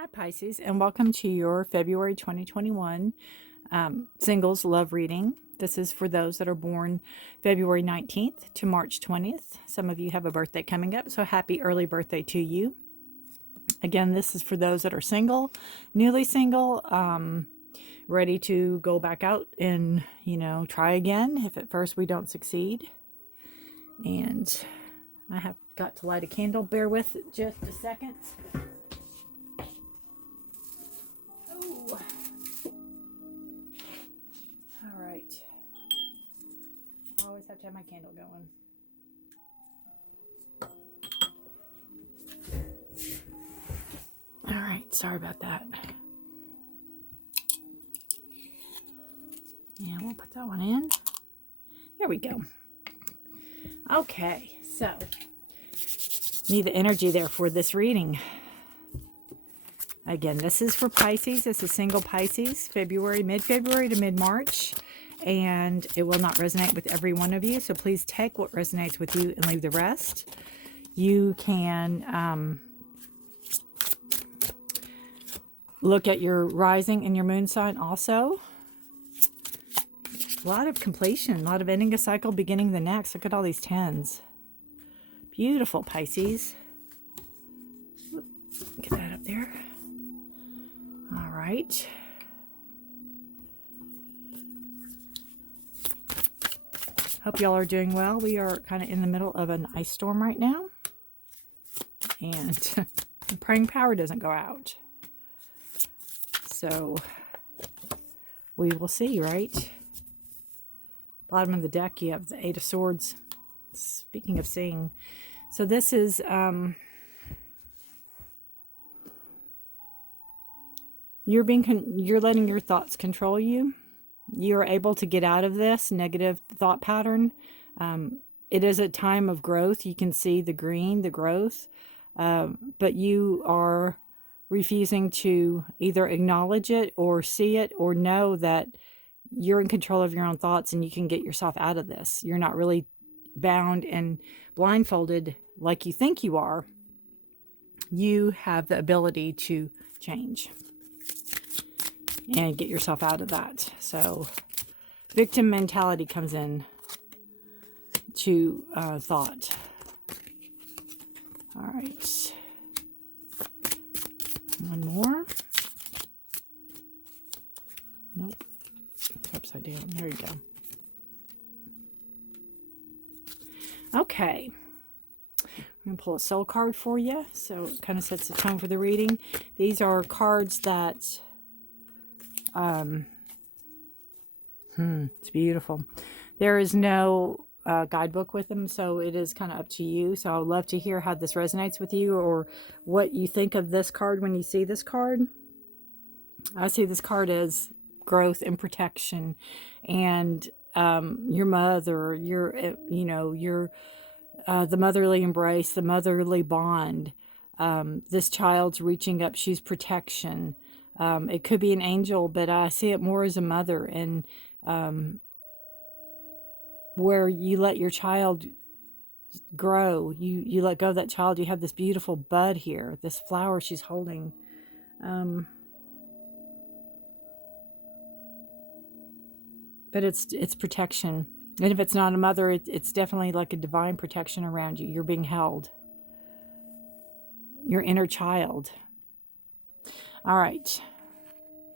Hi Pisces, and welcome to your February 2021 singles love reading. This is for those that are born February 19th to March 20th. Some of you have a birthday coming up, so happy early birthday to you. Again, this is for those that are single, newly single, ready to go back out and, try again if at first we don't succeed. And I have got to light a candle. Bear with just a second. I always have to have my candle going. All right, sorry about that. Yeah, we'll put that one in. There we go. Okay, so need the energy there for this reading. Again, this is for Pisces. This is single Pisces, mid-February to mid-March. And it will not resonate with every one of you. So please take what resonates with you and leave the rest. You can look at your rising and your moon sign also. A lot of completion, a lot of ending a cycle, beginning the next. Look at all these tens. Beautiful, Pisces. Get that up there. All right. Hope y'all are doing well. We are kind of in the middle of an ice storm right now. And I'm praying power doesn't go out. So we will see, right? Bottom of the deck, you have the Eight of Swords. Speaking of seeing. So this is you're letting your thoughts control you. You're able to get out of this negative thought pattern. It is a time of growth. You can see the green, the growth, but you are refusing to either acknowledge it or see it or know that you're in control of your own thoughts and you can get yourself out of this. You're not really bound and blindfolded like you think you are. You have the ability to change and get yourself out of that. So victim mentality comes in to thought. All right. One more. Nope. It's upside down. There you go. Okay. I'm going to pull a soul card for you. So it kind of sets the tone for the reading. These are cards that it's beautiful. There is no guidebook with them, so it is kind of up to you. So I would love to hear how this resonates with you or what you think of this card when you see this card. I see this card as growth and protection and your mother, the motherly embrace, the motherly bond. This child's reaching up, she's protection. It could be an angel, but I see it more as a mother, and where you let your child grow, you let go of that child. You have this beautiful bud here, this flower she's holding. But it's protection, and if it's not a mother, it's definitely like a divine protection around you. You're being held. Your inner child. All right.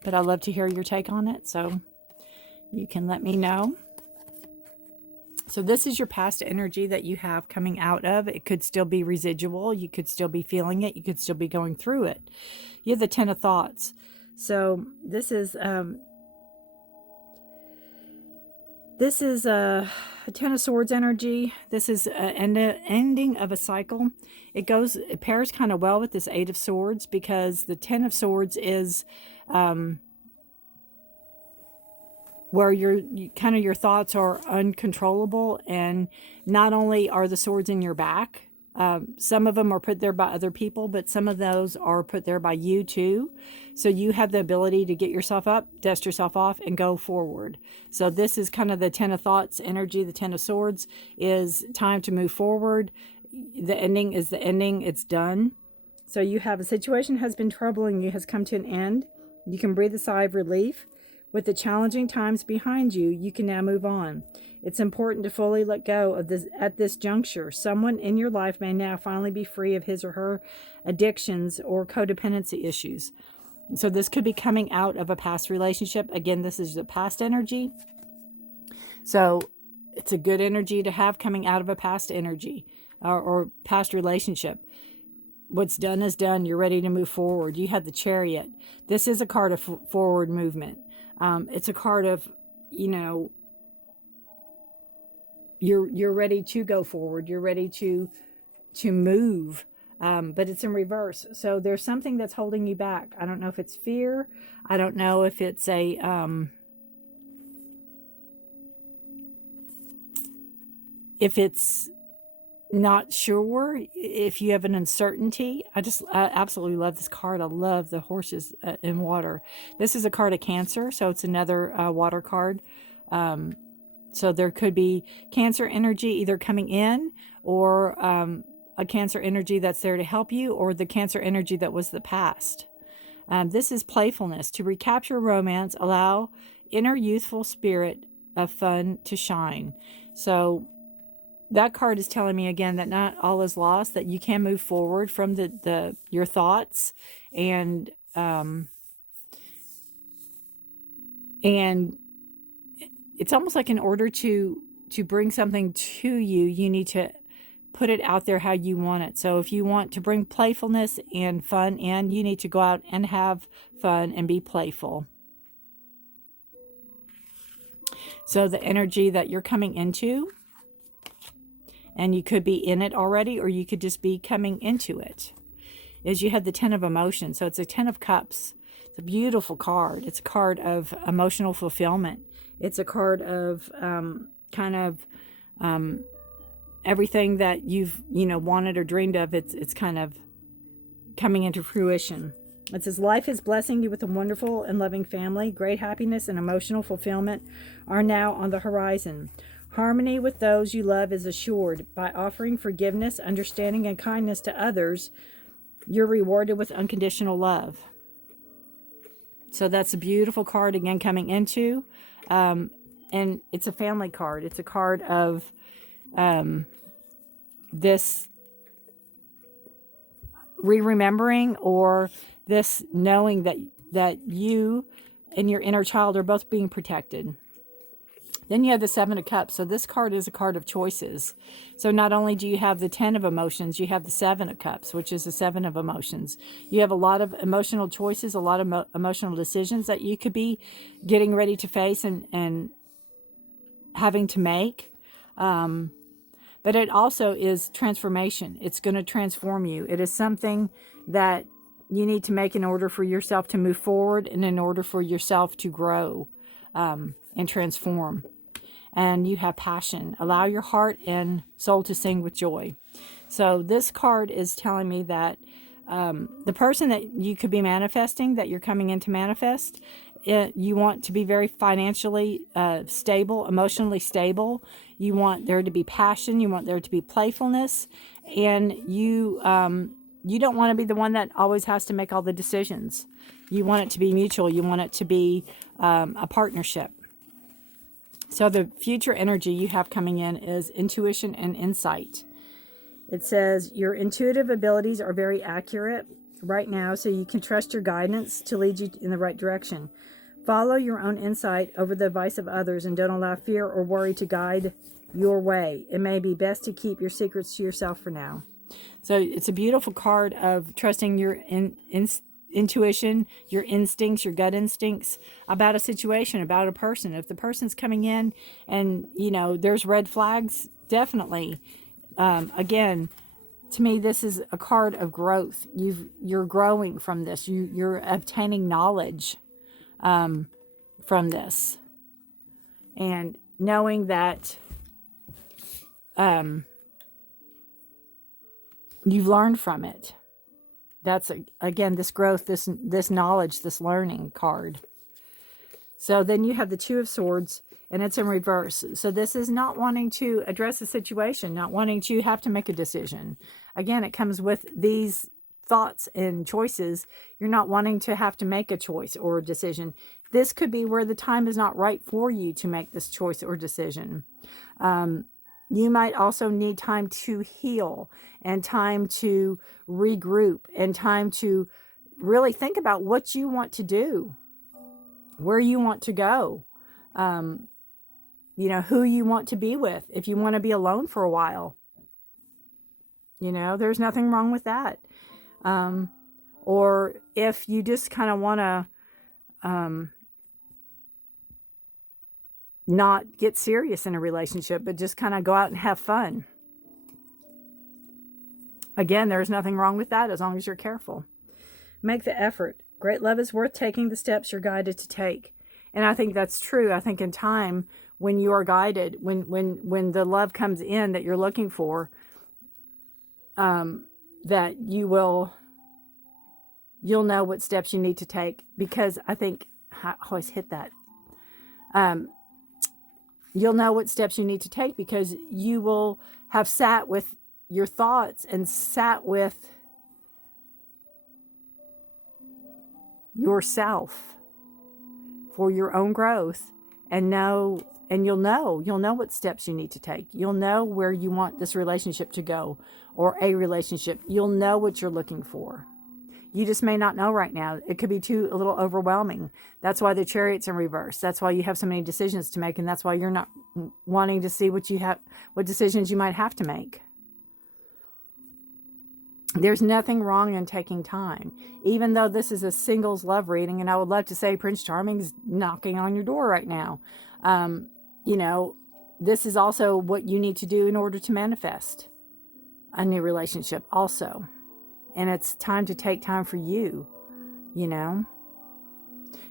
But I'd love to hear your take on it, so you can let me know. So this is your past energy that you have coming out of. It could still be residual. You could still be feeling it. You could still be going through it. You have the Ten of Thoughts. So this is a Ten of Swords energy. This is an ending of a cycle. It pairs kind of well with this Eight of Swords because the Ten of Swords is where your thoughts are uncontrollable, and not only are the swords in your back, some of them are put there by other people, but some of those are put there by you too. So you have the ability to get yourself up, dust yourself off, and go forward. So this is kind of the Ten of Thoughts energy. The Ten of Swords is time to move forward. The ending is the ending. It's done. So you have a situation has been troubling you, has come to an end. You can breathe a sigh of relief. With the challenging times behind you, you can now move on. It's important to fully let go of this at this juncture. Someone in your life may now finally be free of his or her addictions or codependency issues. So this could be coming out of a past relationship. Again, this is the past energy. So it's a good energy to have coming out of a past energy or past relationship. What's done is done. You're ready to move forward. You have the Chariot. This is a card of forward movement. It's a card of, you know, you're ready to go forward. You're ready to move. But it's in reverse. So there's something that's holding you back. I don't know if it's fear. I don't know if it's if it's not sure, if you have an uncertainty. I absolutely love this card. I love the horses in water. This is a card of Cancer, so it's another water card. So there could be Cancer energy either coming in, or a Cancer energy that's there to help you, or the Cancer energy that was the past. This is playfulness. To recapture romance, allow inner youthful spirit of fun to shine. So that card is telling me again that not all is lost, that you can move forward from your thoughts, and it's almost like in order to bring something to you, you need to put it out there how you want it. So if you want to bring playfulness and fun in, you need to go out and have fun and be playful. So the energy that you're coming into, and you could be in it already, or you could just be coming into it, is you have the Ten of Emotions. So it's a Ten of Cups. It's a beautiful card. It's a card of emotional fulfillment. It's a card of kind of everything that you've wanted or dreamed of. It's kind of coming into fruition. It says, life is blessing you with a wonderful and loving family. Great happiness and emotional fulfillment are now on the horizon. Harmony with those you love is assured. By offering forgiveness, understanding, and kindness to others, you're rewarded with unconditional love. So that's a beautiful card, again, coming into. And it's a family card. It's a card of this remembering, or this knowing that you and your inner child are both being protected. Then you have the Seven of Cups. So this card is a card of choices. So not only do you have the Ten of Emotions, you have the Seven of Cups, which is the Seven of Emotions. You have a lot of emotional choices, a lot of emotional decisions that you could be getting ready to face and having to make. But it also is transformation. It's going to transform you. It is something that you need to make in order for yourself to move forward, and in order for yourself to grow and transform. And you have passion. Allow your heart and soul to sing with joy. So this card is telling me that the person that you could be manifesting, that you're coming in to manifest, you want to be very financially stable, emotionally stable. You want there to be passion. You want there to be playfulness. And you don't want to be the one that always has to make all the decisions. You want it to be mutual. You want it to be a partnership. So the future energy you have coming in is intuition and insight. It says your intuitive abilities are very accurate right now, so you can trust your guidance to lead you in the right direction. Follow your own insight over the advice of others, and don't allow fear or worry to guide your way. It may be best to keep your secrets to yourself for now. So it's a beautiful card of trusting your intuition, your instincts, your gut instincts about a situation, about a person. If the person's coming in and, there's red flags, definitely. Again, to me, this is a card of growth. You're growing from this. You're obtaining knowledge from this. And knowing that you've learned from it. That's, again, this growth, this knowledge, this learning card. So then you have the Two of Swords, and it's in reverse. So this is not wanting to address a situation, not wanting to have to make a decision. Again, it comes with these thoughts and choices, you're not wanting to have to make a choice or a decision. This could be where the time is not right for you to make this choice or decision. You might also need time to heal and time to regroup and time to really think about what you want to do, where you want to go, who you want to be with. If you want to be alone for a while, there's nothing wrong with that. Or if you just kind of want to not get serious in a relationship, but just kind of go out and have fun. Again, there's nothing wrong with that as long as you're careful. Make the effort. Great love is worth taking the steps you're guided to take. And I think that's true. I think in time, when you are guided, when the love comes in that you're looking for, that you'll know what steps you need to take. Because I think, I always hit that. You'll know what steps you need to take because you will have sat with your thoughts and sat with yourself for your own growth, and you'll know what steps you need to take. You'll know where you want this relationship to go, or a relationship. You'll know what you're looking for. You just may not know right now. It could be a little overwhelming. That's why the Chariot's in reverse. That's why you have so many decisions to make, and that's why you're not wanting to see what decisions you might have to make. There's nothing wrong in taking time, even though this is a singles love reading, and I would love to say Prince Charming's knocking on your door right now. This is also what you need to do in order to manifest a new relationship also. And it's time to take time for you,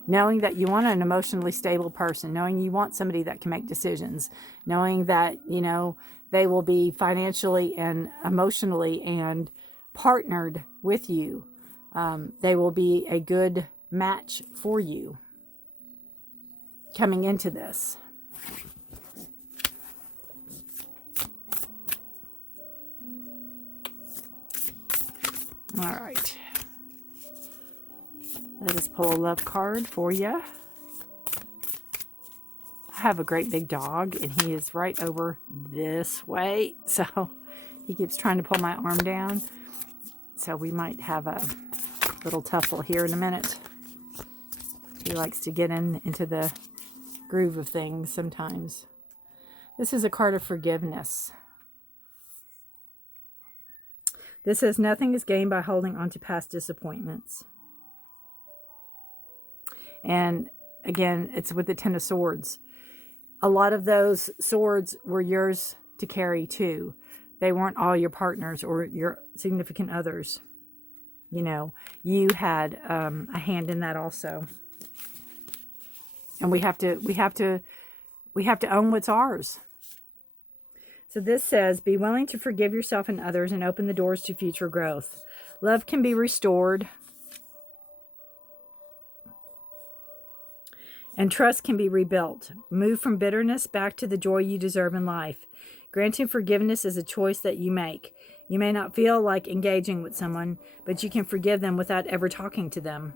knowing that you want an emotionally stable person, knowing you want somebody that can make decisions, knowing that, they will be financially and emotionally and partnered with you. They will be a good match for you coming into this. All right. Let us pull a love card for you. I have a great big dog, and he is right over this way. So he keeps trying to pull my arm down. So we might have a little tussle here in a minute. He likes to get into the groove of things sometimes. This is a card of forgiveness. This says nothing is gained by holding on to past disappointments. And again, it's with the Ten of Swords. A lot of those swords were yours to carry too. They weren't all your partners or your significant others. You had a hand in that also. And we have to own what's ours. So this says, be willing to forgive yourself and others and open the doors to future growth. Love can be restored. And trust can be rebuilt. Move from bitterness back to the joy you deserve in life. Granting forgiveness is a choice that you make. You may not feel like engaging with someone, but you can forgive them without ever talking to them.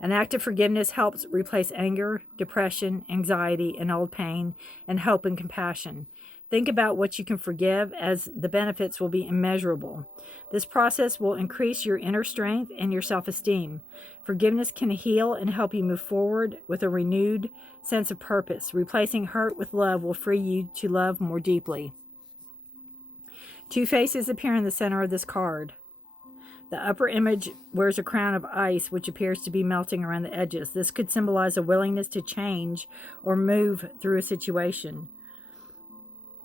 An act of forgiveness helps replace anger, depression, anxiety, and old pain, and hope and compassion. Think about what you can forgive, as the benefits will be immeasurable. This process will increase your inner strength and your self-esteem. Forgiveness can heal and help you move forward with a renewed sense of purpose. Replacing hurt with love will free you to love more deeply. Two faces appear in the center of this card. The upper image wears a crown of ice, which appears to be melting around the edges. This could symbolize a willingness to change or move through a situation.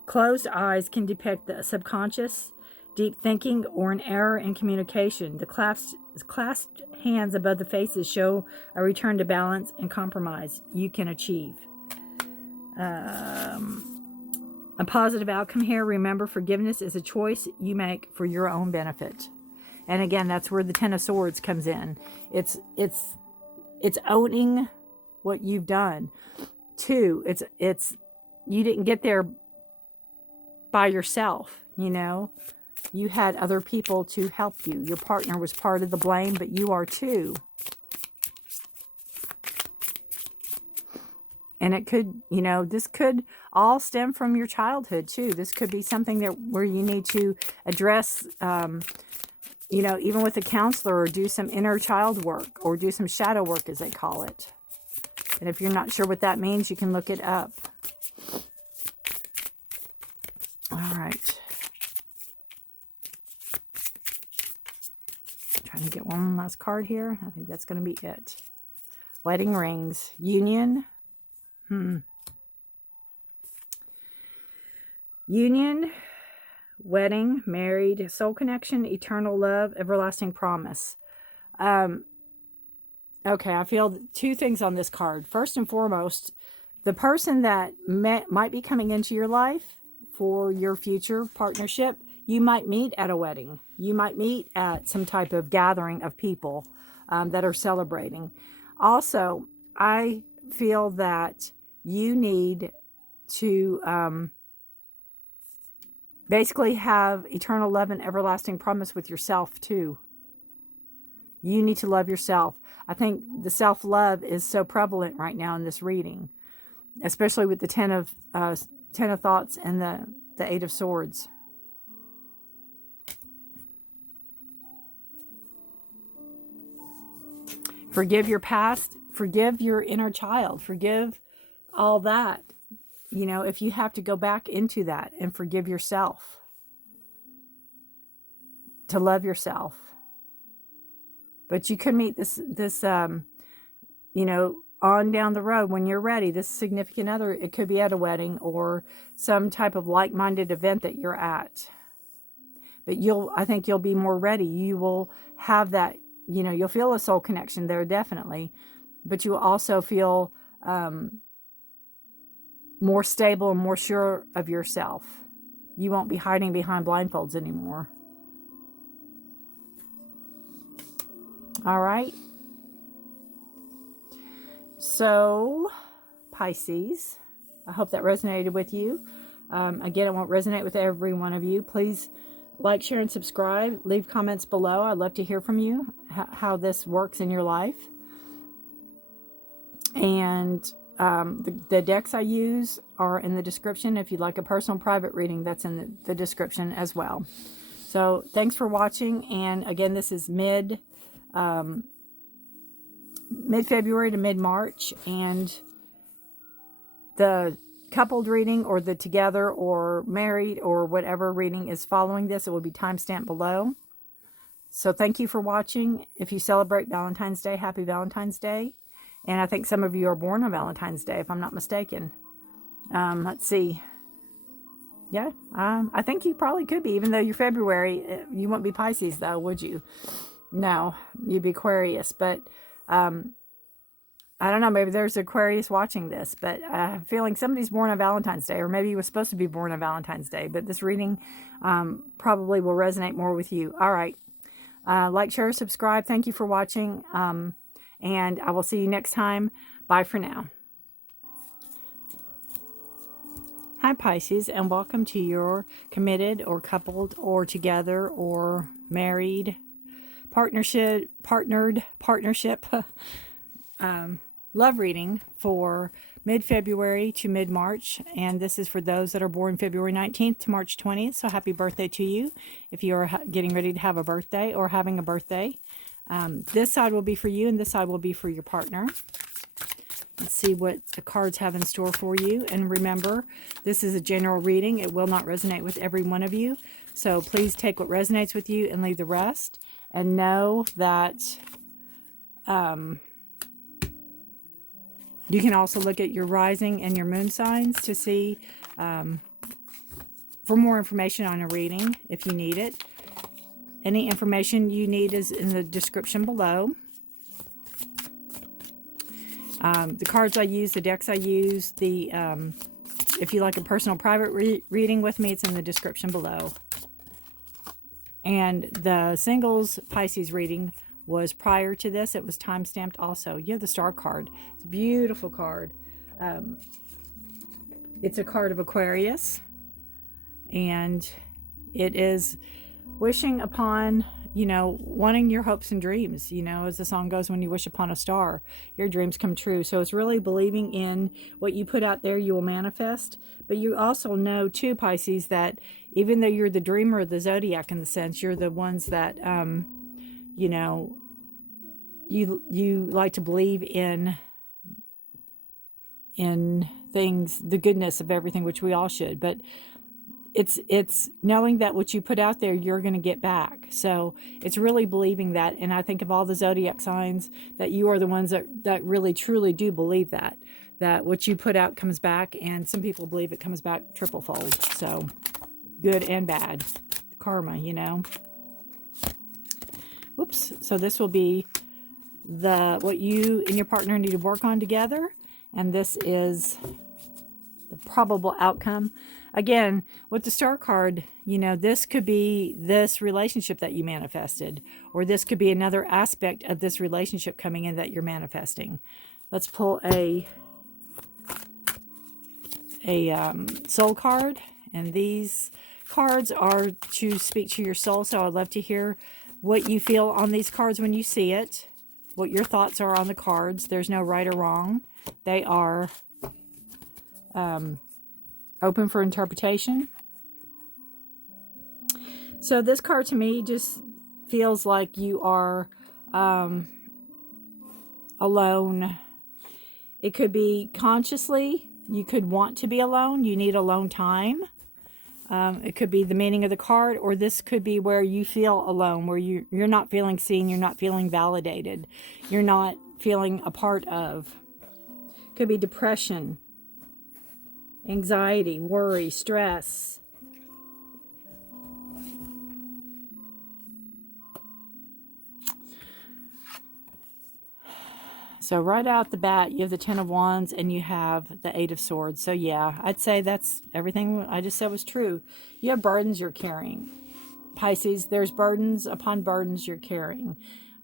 Closed eyes can depict the subconscious, deep thinking, or an error in communication. The clasped hands above the faces show a return to balance and compromise you can achieve. A positive outcome here. Remember, forgiveness is a choice you make for your own benefit. And again, that's where the Ten of Swords comes in. It's owning what you've done. Two, it's you didn't get there by yourself, You had other people to help you. Your partner was part of the blame, but you are too. And it could, you know, this could all stem from your childhood too. This could be something that where you need to address, you know, even with a counselor, or do some inner child work, or do some shadow work, as they call it. And if you're not sure what that means, you can look it up. All right. Trying to get one last card here. I think that's going to be it. Wedding rings. Union. Union, wedding, married, soul connection, eternal love, everlasting promise. Okay, I feel two things on this card. First and foremost, the person that might be coming into your life for your future partnership, you might meet at a wedding. You might meet at some type of gathering of people that are celebrating. Also, I feel that you need to basically have eternal love and everlasting promise with yourself too. You need to love yourself. I think the self-love is so prevalent right now in this reading, especially with the Ten of Thoughts and the Eight of Swords. Forgive your past. Forgive your inner child. Forgive all that. You know, if you have to go back into that, and forgive yourself. To love yourself. But you could meet this you know, on down the road when you're ready. This significant other, it could be at a wedding or some type of like-minded event that you're at. But I think you'll be more ready. You will have that, you know, you'll feel a soul connection there, definitely. But you will also feel more stable and more sure of yourself. You won't be hiding behind blindfolds anymore. All right. So, Pisces, I hope that resonated with you. Again, it won't resonate with every one of you. Please like, share, and subscribe. Leave comments below. I'd love to hear from you, how this works in your life. And the decks I use are in the description. If you'd like a personal private reading, that's in the description as well. So thanks for watching. And again, this is mid-February to mid-March. And the coupled reading, or the together or married or whatever reading is following this, it will be timestamped below. So thank you for watching. If you celebrate Valentine's Day, happy Valentine's Day. And I think some of you are born on Valentine's Day, if I'm not mistaken. Let's see. Yeah, I think you probably could be, even though you're February. You wouldn't be Pisces, though, would you? No, you'd be Aquarius. But I don't know, maybe there's Aquarius watching this. But I have a feeling somebody's born on Valentine's Day, or maybe you were supposed to be born on Valentine's Day. But this reading probably will resonate more with you. All right. Like, share, subscribe. Thank you for watching. And I will see you next time. Bye for now. Hi, Pisces, and welcome to your committed or coupled or together or married partnership love reading for mid-February to mid-March. And this is for those that are born February 19th to March 20th. So happy birthday to you if you are getting ready to have a birthday or having a birthday. This side will be for you, and this side will be for your partner. Let's see what the cards have in store for you. And remember, this is a general reading. It will not resonate with every one of you. So please take what resonates with you and leave the rest. And know that you can also look at your rising and your moon signs to see for more information on a reading if you need it. Any information you need is in the description below. The cards I use, the decks I use, if you like a personal private reading with me, it's in the description below. And the singles Pisces reading was prior to this. It was time-stamped also. You have the Star card. It's a beautiful card. It's a card of Aquarius. And it is wishing upon, wanting your hopes and dreams, as the song goes, when you wish upon a star, your dreams come true. So it's really believing in what you put out there, you will manifest. But you also know too, Pisces, that even though you're the dreamer of the zodiac, in the sense, you're the ones that, you like to believe in things, the goodness of everything, which we all should. But it's knowing that what you put out there, you're going to get back. So it's really believing that. And I think of all the zodiac signs, that you are the ones that really truly do believe that what you put out comes back. And some people believe it comes back triple fold. So good and bad karma, Whoops. So this will be what you and your partner need to work on together. And this is the probable outcome. Again, with the Star card, this could be this relationship that you manifested, or this could be another aspect of this relationship coming in that you're manifesting. Let's pull a soul card, and these cards are to speak to your soul. So I'd love to hear what you feel on these cards when you see it, what your thoughts are on the cards. There's no right or wrong. They are open for interpretation. So this card to me just feels like you are alone. It could be consciously, you could want to be alone. You need alone time. It could be the meaning of the card, or this could be where you feel alone, where you're not feeling seen, you're not feeling validated, you're not feeling a part of. Could be depression, anxiety, worry, stress. So right out the bat, you have the Ten of Wands and you have the Eight of Swords. So yeah, I'd say that's everything I just said was true. You have burdens you're carrying. Pisces, there's burdens upon burdens you're carrying.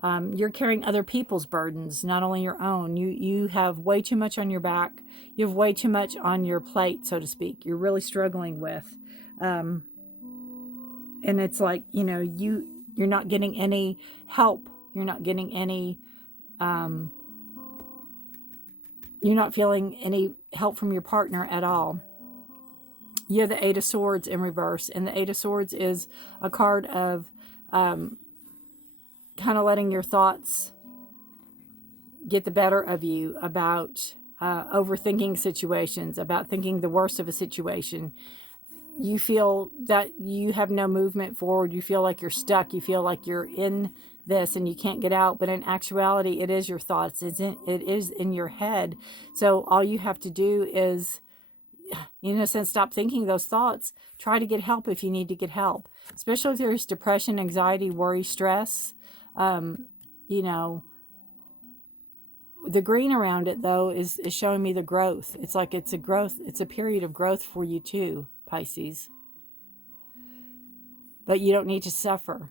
You're carrying other people's burdens, not only your own. You have way too much on your back. You have way too much on your plate, so to speak. You're really struggling with. And it's like, you're not getting any help. You're not getting any... you're not feeling any help from your partner at all. You have the Eight of Swords in reverse. And the Eight of Swords is a card of kind of letting your thoughts get the better of you about overthinking situations, about thinking the worst of a situation. You feel that you have no movement forward. You feel like you're stuck. You feel like you're in this and you can't get out. But in actuality, it is your thoughts. It is in your head. So all you have to do is, in a sense, stop thinking those thoughts. Try to get help if you need to get help. Especially if there's depression, anxiety, worry, stress. The green around it, though, is showing me the growth. It's like it's a growth. It's a period of growth for you too, Pisces. But you don't need to suffer.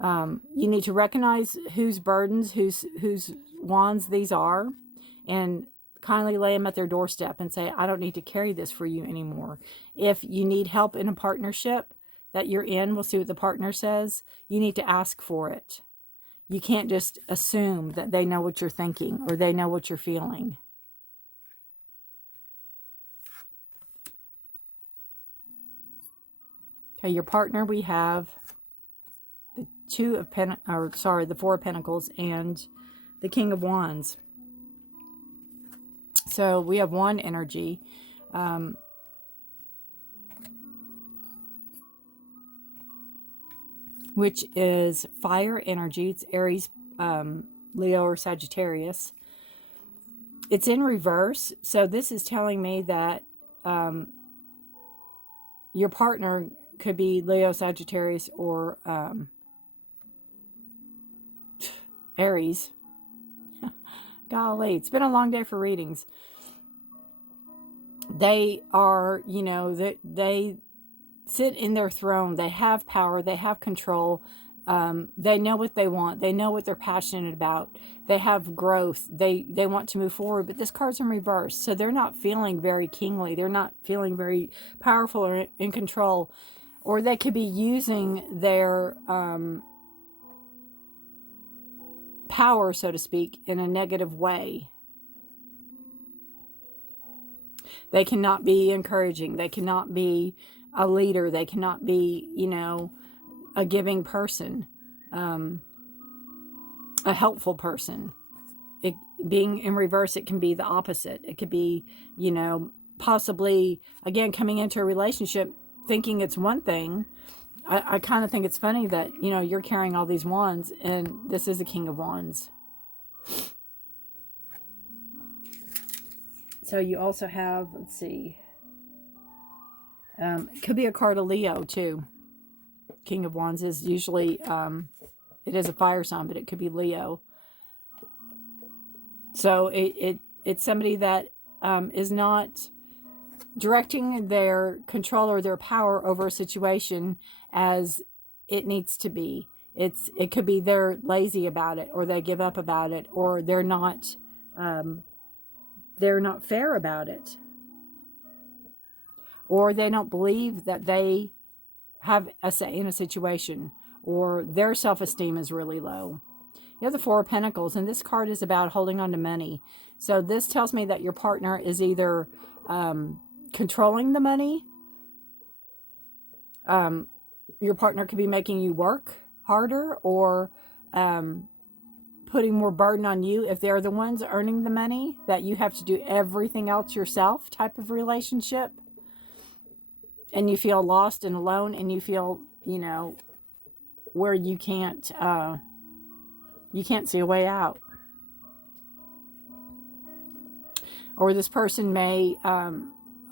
You need to recognize whose burdens, whose wands these are, and kindly lay them at their doorstep and say, I don't need to carry this for you anymore. If you need help in a partnership that you're in, we'll see what the partner says, you need to ask for it. You can't just assume that they know what you're thinking or they know what you're feeling. Okay, your partner, we have the the Four of Pentacles and the King of Wands. So we have one energy. Which is fire energy. It's Aries, Leo, or Sagittarius. It's in reverse. So this is telling me that your partner could be Leo, Sagittarius, or Aries. Golly, it's been a long day for readings. They are, they sit in their throne. They have power. They have control. They know what they want. They know what they're passionate about. They have growth. They want to move forward. But this card's in reverse. So they're not feeling very kingly. They're not feeling very powerful or in control. Or they could be using their power, so to speak, in a negative way. They cannot be encouraging. They cannot be a leader. They cannot be, you know, a giving person, a helpful person. It, being in reverse, it can be the opposite. It could be, you know, possibly, again, coming into a relationship thinking it's one thing. I kind of think it's funny that, you know, you're carrying all these wands and this is a King of Wands. So you also have, let's see, it could be a card of Leo too. King of Wands is usually, it is a fire sign, but it could be Leo. So it's somebody that is not directing their control or their power over a situation as it needs to be. It could be they're lazy about it, or they give up about it, or they're not fair about it, or they don't believe that they have a say in a situation, or their self-esteem is really low. You have the Four of Pentacles, and this card is about holding on to money. So this tells me that your partner is either controlling the money. Your partner could be making you work harder, or putting more burden on you if they're the ones earning the money, that you have to do everything else yourself type of relationship. And you feel lost and alone, and you feel, you know, where you can't see a way out. Or this person may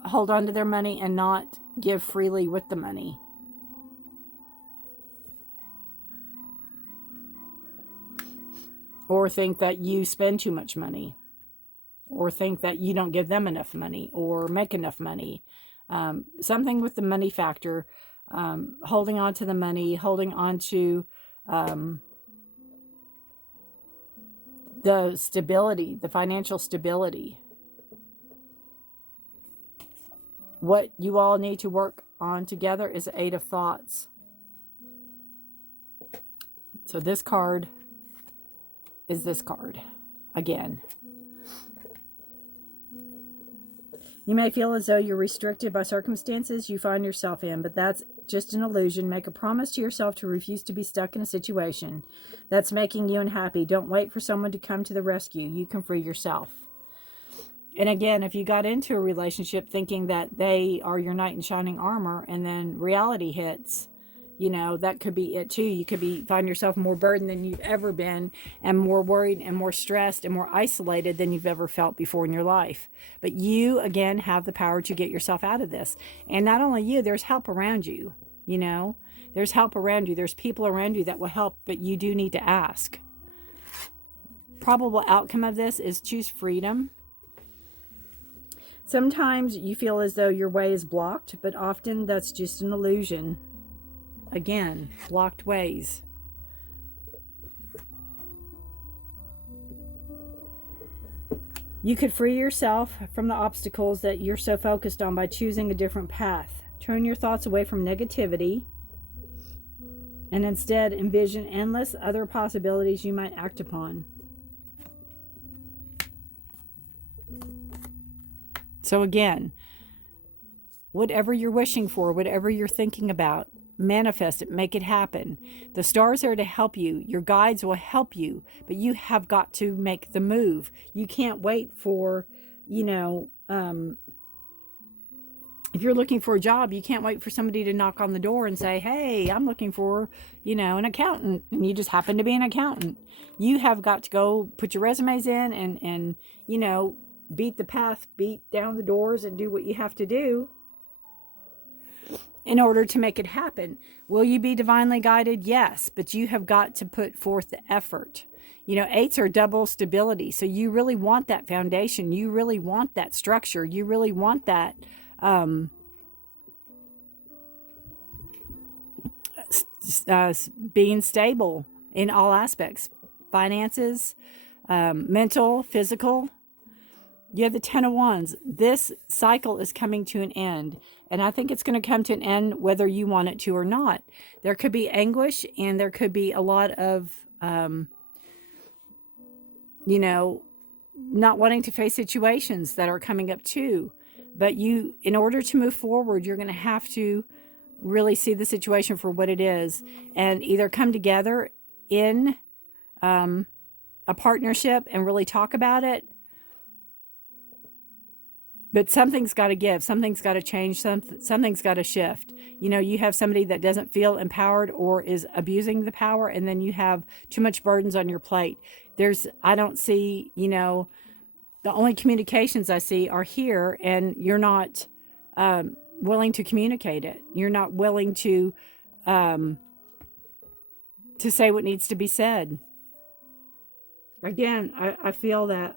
hold on to their money and not give freely with the money. Or think that you spend too much money. Or think that you don't give them enough money or make enough money. Something with the money factor. Holding on to the money, holding on to the stability, the financial stability. What you all need to work on together is the Eight of Thoughts. So this card is this card again. You may feel as though you're restricted by circumstances you find yourself in, but that's just an illusion. Make a promise to yourself to refuse to be stuck in a situation that's making you unhappy. Don't wait for someone to come to the rescue. You can free yourself. And again, if you got into a relationship thinking that they are your knight in shining armor, and then reality hits, you know, that could be it too. You could find yourself more burdened than you've ever been, and more worried and more stressed and more isolated than you've ever felt before in your life. But you, again, have the power to get yourself out of this. And not only you, there's help around you, you know. There's help around you. There's people around you that will help, but you do need to ask. Probable outcome of this is choose freedom. Sometimes you feel as though your way is blocked, but often that's just an illusion. Again, blocked ways. You could free yourself from the obstacles that you're so focused on by choosing a different path. Turn your thoughts away from negativity and instead envision endless other possibilities you might act upon. So again, whatever you're wishing for, whatever you're thinking about, manifest it, make it happen. The stars are to help you. Your guides will help you, but you have got to make the move. You can't wait for, you know, if you're looking for a job, you can't wait for somebody to knock on the door and say, hey, I'm looking for, you know, an accountant, and you just happen to be an accountant. You have got to go put your resumes in and you know, beat the path, beat down the doors, and do what you have to do in order to make it happen. Will you be divinely guided? Yes, but you have got to put forth the effort. You know, eights are double stability, so you really want that foundation. You really want that structure. You really want that being stable in all aspects. Finances, mental, physical. You have the Ten of Wands. This cycle is coming to an end. And I think it's going to come to an end whether you want it to or not. There could be anguish and there could be a lot of, you know, not wanting to face situations that are coming up too. But you, in order to move forward, you're going to have to really see the situation for what it is and either come together in a partnership and really talk about it. But something's got to give. Something's got to change. Something's got to shift. You know, you have somebody that doesn't feel empowered or is abusing the power, and then you have too much burdens on your plate. I don't see, you know, the only communications I see are here, and you're not willing to communicate it. You're not willing to say what needs to be said. Again, I feel that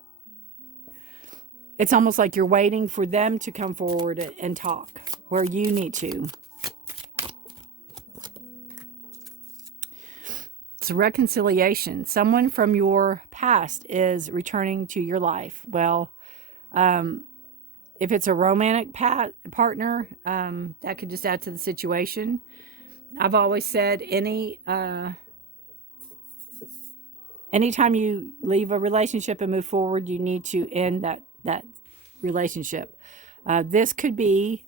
it's almost like you're waiting for them to come forward and talk where you need to. It's reconciliation. Someone from your past is returning to your life. Well, if it's a romantic partner, that could just add to the situation. I've always said anytime you leave a relationship and move forward, you need to end that relationship. This could be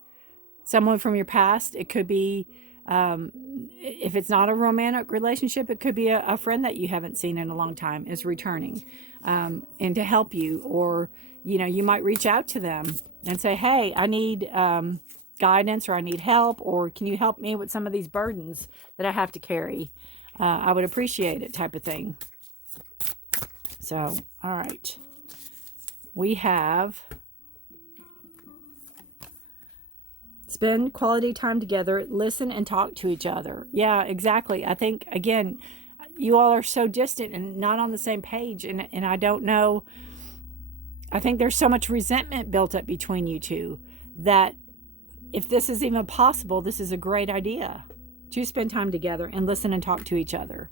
someone from your past. It could be, if it's not a romantic relationship, it could be a friend that you haven't seen in a long time is returning and to help you. Or, you know, you might reach out to them and say, hey, I need guidance, or I need help, or can you help me with some of these burdens that I have to carry? I would appreciate it, type of thing. So, all right. We have spend quality time together, listen and talk to each other. Yeah, exactly. I think, again, you all are so distant and not on the same page. And I don't know. I think there's so much resentment built up between you two that if this is even possible, this is a great idea to spend time together and listen and talk to each other.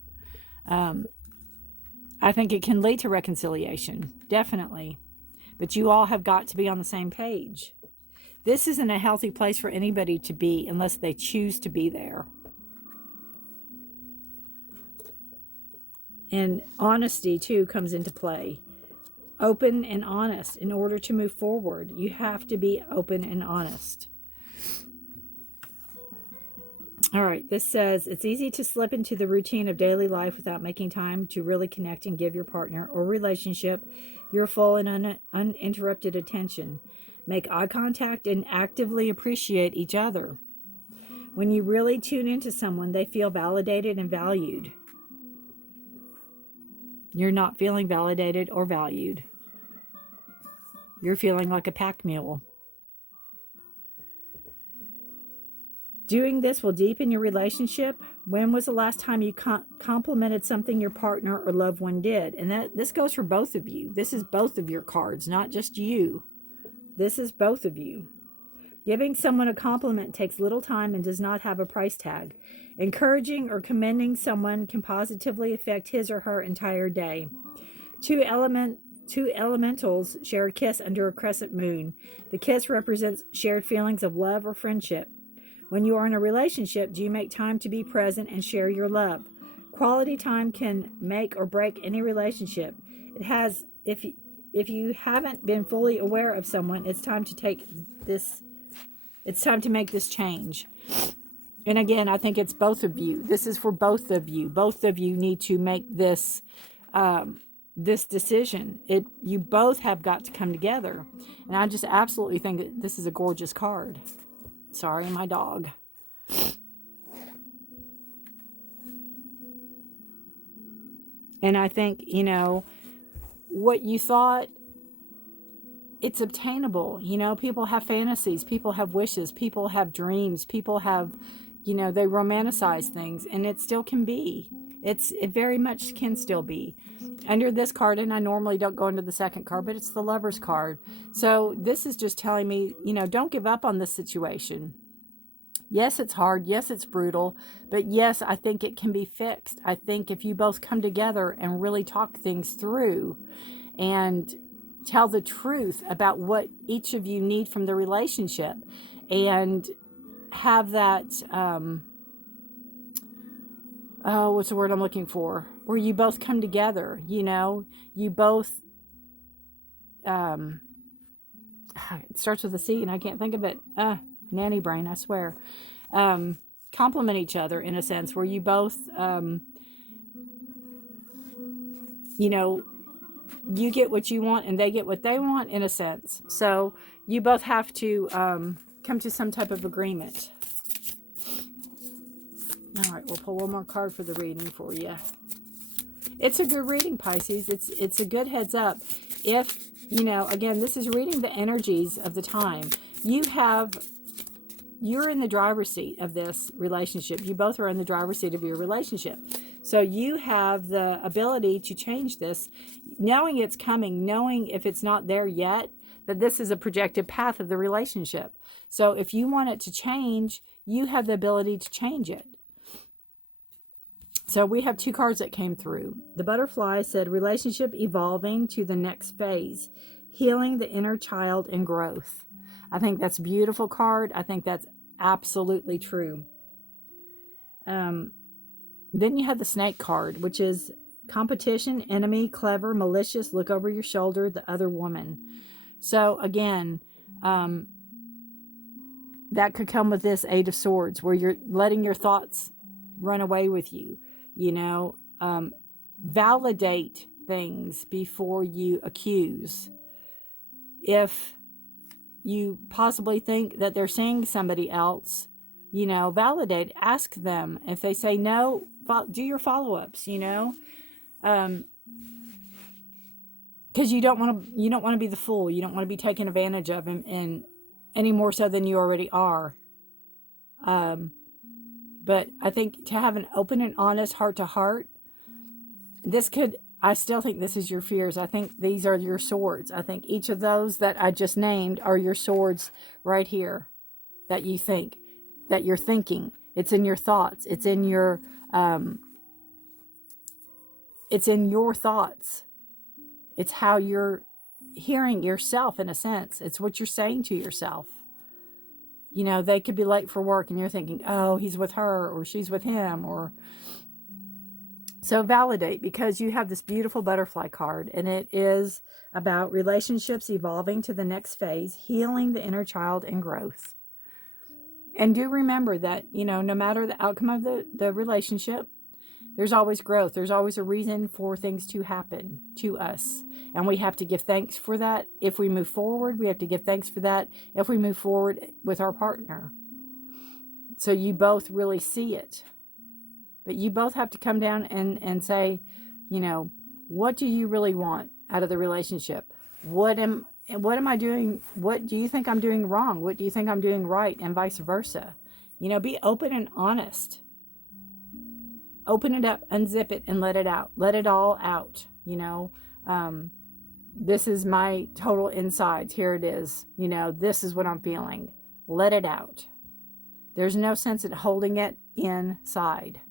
I think it can lead to reconciliation, definitely. But you all have got to be on the same page. This isn't a healthy place for anybody to be unless they choose to be there. And honesty, too, comes into play. Open and honest. In order to move forward, you have to be open and honest. All right, this says, it's easy to slip into the routine of daily life without making time to really connect and give your partner or relationship your full and uninterrupted attention. Make eye contact and actively appreciate each other. When you really tune into someone, they feel validated and valued. You're not feeling validated or valued. You're feeling like a pack mule. Doing this will deepen your relationship. When was the last time you complimented something your partner or loved one did? And this goes for both of you. This is both of your cards, not just you. This is both of you. Giving someone a compliment takes little time and does not have a price tag. Encouraging or commending someone can positively affect his or her entire day. Two elementals share a kiss under a crescent moon. The kiss represents shared feelings of love or friendship. When you are in a relationship, do you make time to be present and share your love? Quality time can make or break any relationship. It has, if you haven't been fully aware of someone, it's time to make this change. And again, I think it's both of you. This is for both of you. Both of you need to make this decision. You both have got to come together. And I just absolutely think that this is a gorgeous card. Sorry, my dog. And I think, you know, what you thought, it's obtainable. You know, people have fantasies, people have wishes, people have dreams, people have, you know, they romanticize things, and it still can be. It very much can still be. Under this card, and I normally don't go into the second card, but it's the Lover's card. So this is just telling me, you know, don't give up on this situation. Yes, it's hard. Yes, it's brutal. But yes, I think it can be fixed. I think if you both come together and really talk things through and, tell the truth about what each of you need from the relationship, and have that, oh, what's the word I'm looking for? Where you both come together, you know, you both, it starts with a C and I can't think of it. Nanny brain, I swear. Complement each other in a sense, where you both, you know, you get what you want and they get what they want in a sense. So you both have to come to some type of agreement. All right, we'll pull one more card for the reading for you. It's a good reading, Pisces. It's a good heads up. If, you know, again, this is reading the energies of the time. You're in the driver's seat of this relationship. You both are in the driver's seat of your relationship. So you have the ability to change this, knowing it's coming, knowing if it's not there yet, that this is a projected path of the relationship. So if you want it to change, you have the ability to change it. So we have two cards that came through. The butterfly said relationship evolving to the next phase, healing the inner child and growth. I think that's a beautiful card. I think that's absolutely true. Then you have the snake card, which is competition, enemy, clever, malicious, look over your shoulder, the other woman. So again, that could come with this Eight of Swords, where you're letting your thoughts run away with you. You know, validate things before you accuse. If you possibly think that they're seeing somebody else, you know, validate, ask them. If they say no, do your follow-ups, you know, because you don't want to be the fool. You don't want to be taken advantage of him, and any more so than you already are. But I think to have an open and honest heart-to-heart, I still think this is your fears. I think these are your swords. I think each of those that I just named are your swords right here that you think, that you're thinking. It's in your thoughts. It's in your thoughts. It's how you're hearing yourself in a sense. It's what you're saying to yourself. You know, they could be late for work and you're thinking, oh, he's with her or she's with him. Or so validate, because you have this beautiful butterfly card, and it is about relationships evolving to the next phase, healing the inner child and growth. And do remember that, you know, no matter the outcome of the relationship, there's always growth. There's always a reason for things to happen to us. And we have to give thanks for that. If we move forward, we have to give thanks for that if we move forward with our partner. So you both really see it. But you both have to come down and say, you know, what do you really want out of the relationship? What am I doing? What do you think I'm doing wrong? What do you think I'm doing right? And vice versa. You know, be open and honest. Open it up, unzip it, and let it out. Let it all out. You know, this is my total insides. Here it is. You know, this is what I'm feeling. Let it out. There's no sense in holding it inside.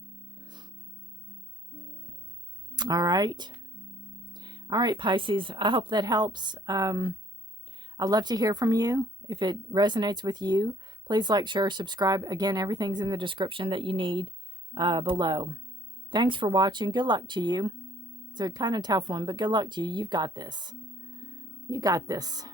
All right. All right, Pisces. I hope that helps. I'd love to hear from you. If it resonates with you, please like, share, subscribe. Again, everything's in the description that you need below. Thanks for watching. Good luck to you. It's a kind of tough one, but good luck to you. You've got this. You got this.